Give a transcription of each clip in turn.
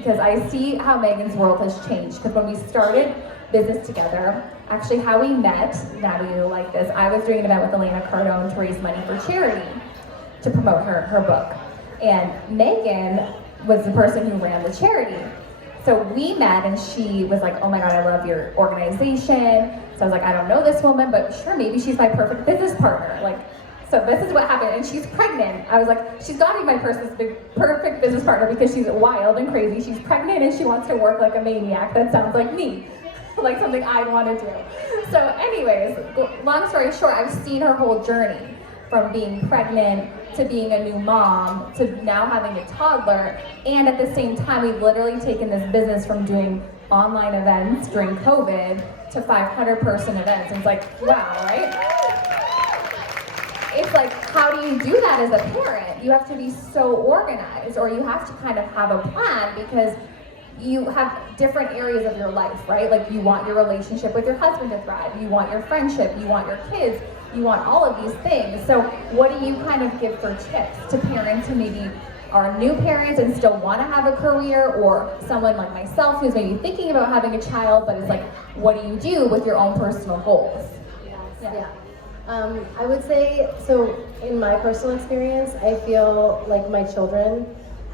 because I see how Megan's world has changed. Because when we started business together, actually how we met, Natalie, you like this, I was doing an event with Elena Cardone to raise money for charity to promote her book. And Megan was the person who ran the charity. So we met and she was like, oh my God, I love your organization. So I was like, I don't know this woman, but sure, maybe she's my perfect business partner. Like, so this is what happened, and she's pregnant. I was like, she's gotta be my perfect business partner because she's wild and crazy. She's pregnant and she wants to work like a maniac. That sounds like me, like something I'd want to do. So anyways, long story short, I've seen her whole journey from being pregnant to being a new mom to now having a toddler, and at the same time, we've literally taken this business from doing online events during COVID to 500-person events. And it's like, wow, right? It's like, how do you do that as a parent? You have to be so organized, or you have to kind of have a plan because you have different areas of your life, right? Like you want your relationship with your husband to thrive, you want your friendship, you want your kids, you want all of these things. So what do you kind of give for tips to parents who maybe are new parents and still want to have a career, or someone like myself who's maybe thinking about having a child, but it's like, what do you do with your own personal goals? Yeah. I would say, so in my personal experience, I feel like my children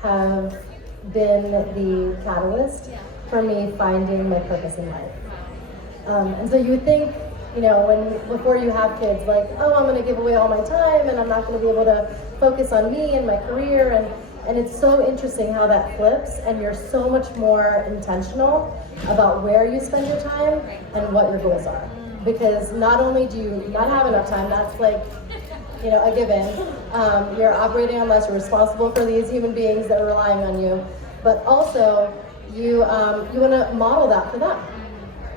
have been the catalyst for me finding my purpose in life. And so you would think, you know, before you have kids, like, oh, I'm going to give away all my time and I'm not going to be able to focus on me and my career. And it's so interesting how that flips, and you're so much more intentional about where you spend your time and what your goals are. Because not only do you not have enough time, that's like, you know, a given. You're operating on less, you're responsible for these human beings that are relying on you, but also you want to model that for them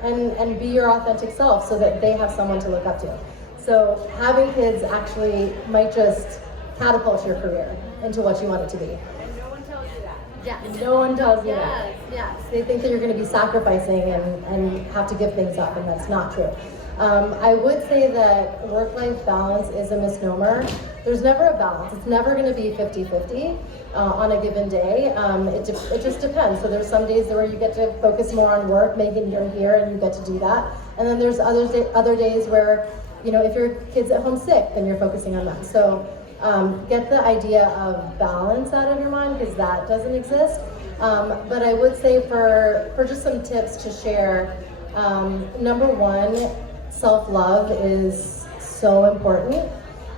and be your authentic self so that they have someone to look up to. So having kids actually might just catapult your career into what you want it to be. And no one tells you that. Yeah, no one tells you that. Yes. They think that you're going to be sacrificing and have to give things up, and that's not true. I would say that work-life balance is a misnomer. There's never a balance. It's never going to be 50-50 on a given day. It just depends. So there's some days where you get to focus more on work, making you're here and you get to do that. And then there's other days where, you know, if your kid's at home sick, then you're focusing on them. So get the idea of balance out of your mind, because that doesn't exist. But I would say for just some tips to share, number one, self-love is so important.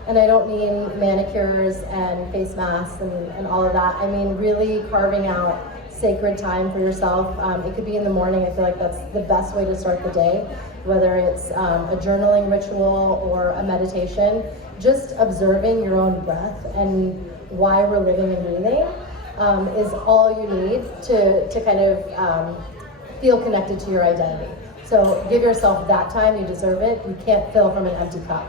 And I don't mean manicures and face masks and all of that. I mean really carving out sacred time for yourself. It could be in the morning. I feel like that's the best way to start the day, whether it's a journaling ritual or a meditation. Just observing your own breath and why we're living and breathing is all you need to kind of feel connected to your identity. So give yourself that time, you deserve it. You can't fill from an empty cup.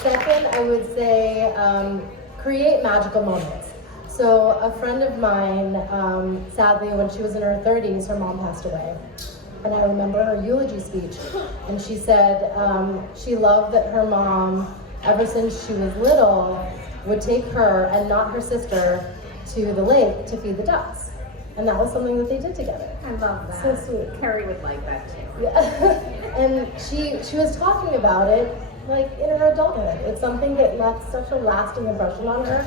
Second, I would say create magical moments. So a friend of mine, sadly, when she was in her 30s, her mom passed away. And I remember her eulogy speech. And she said she loved that her mom, ever since she was little, would take her and not her sister to the lake to feed the ducks. And that was something that they did together. I love that. So sweet. Carrie would like that too. Yeah. And she was talking about it like in her adulthood. It's something that left such a lasting impression on her.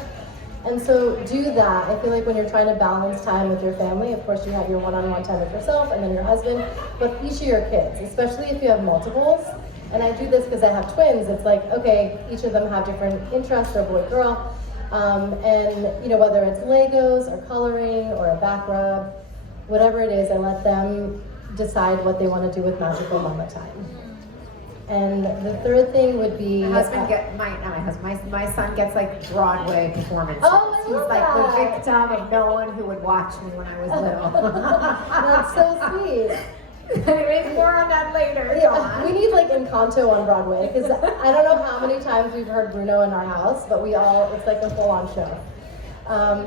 And so do that. I feel like when you're trying to balance time with your family, of course you have your one-on-one time with yourself and then your husband, but each of your kids, especially if you have multiples. And I do this because I have twins. It's like, okay, each of them have different interests, they're boy, girl. And you know, whether it's Legos or coloring or a back rub, whatever it is, I let them decide what they want to do with magical moment time. And the third thing would be my son gets like Broadway performances. Oh, I He's love like that. the victim of no one who would watch me when I was little. That's so sweet. Anyways, more on that later. Yeah, we need like Encanto on Broadway, because I don't know how many times we've heard Bruno in our house, but it's like a full-on show. I'm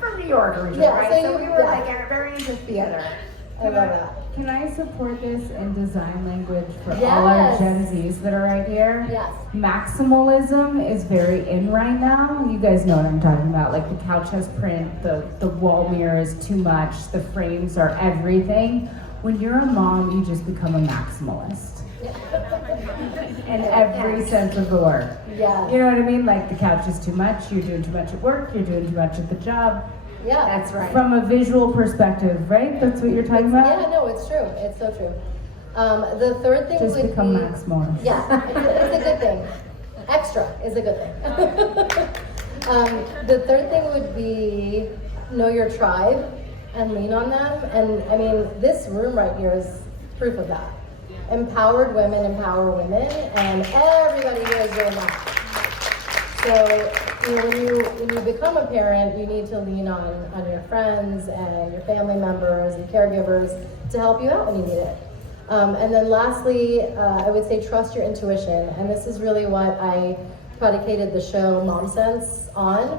from New York originally, Yeah, right? so So we were like very into theater. I love that. can I support this in design language for all our Gen Zs that are right here? Yes. Maximalism is very in right now. You guys know what I'm talking about. Like the couch has print, the wall mirror is too much, the frames are everything. When you're a mom, you just become a maximalist. In every sense of the word. Yeah. You know what I mean? Like the couch is too much, you're doing too much at work, you're doing too much at the job. Yeah. That's right. From a visual perspective, right? That's what you're talking about? Yeah, no, it's true. It's so true. The third thing Just would become be... maximalist. Yeah, it's a good thing. Extra is a good thing. The third thing would be know your tribe and lean on them. And I mean, this room right here is proof of that. Empowered women empower women, and everybody here is doing that. So, you know, when you become a parent, you need to lean on your friends and your family members and caregivers to help you out when you need it. And then lastly, I would say trust your intuition, and this is really what I predicated the show Mom Sense on.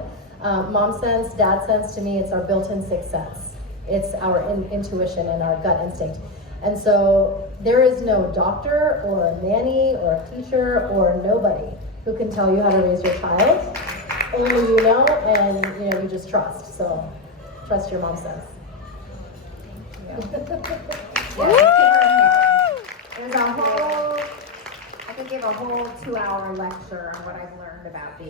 Mom Sense, Dad Sense, to me, it's our built-in sixth sense. It's our intuition and our gut instinct. And so there is no doctor or a nanny or a teacher or nobody who can tell you how to raise your child. Only you know, and you know, you just trust. So trust your mom sense. There's a whole, I could give a whole 2-hour lecture on what I've learned about being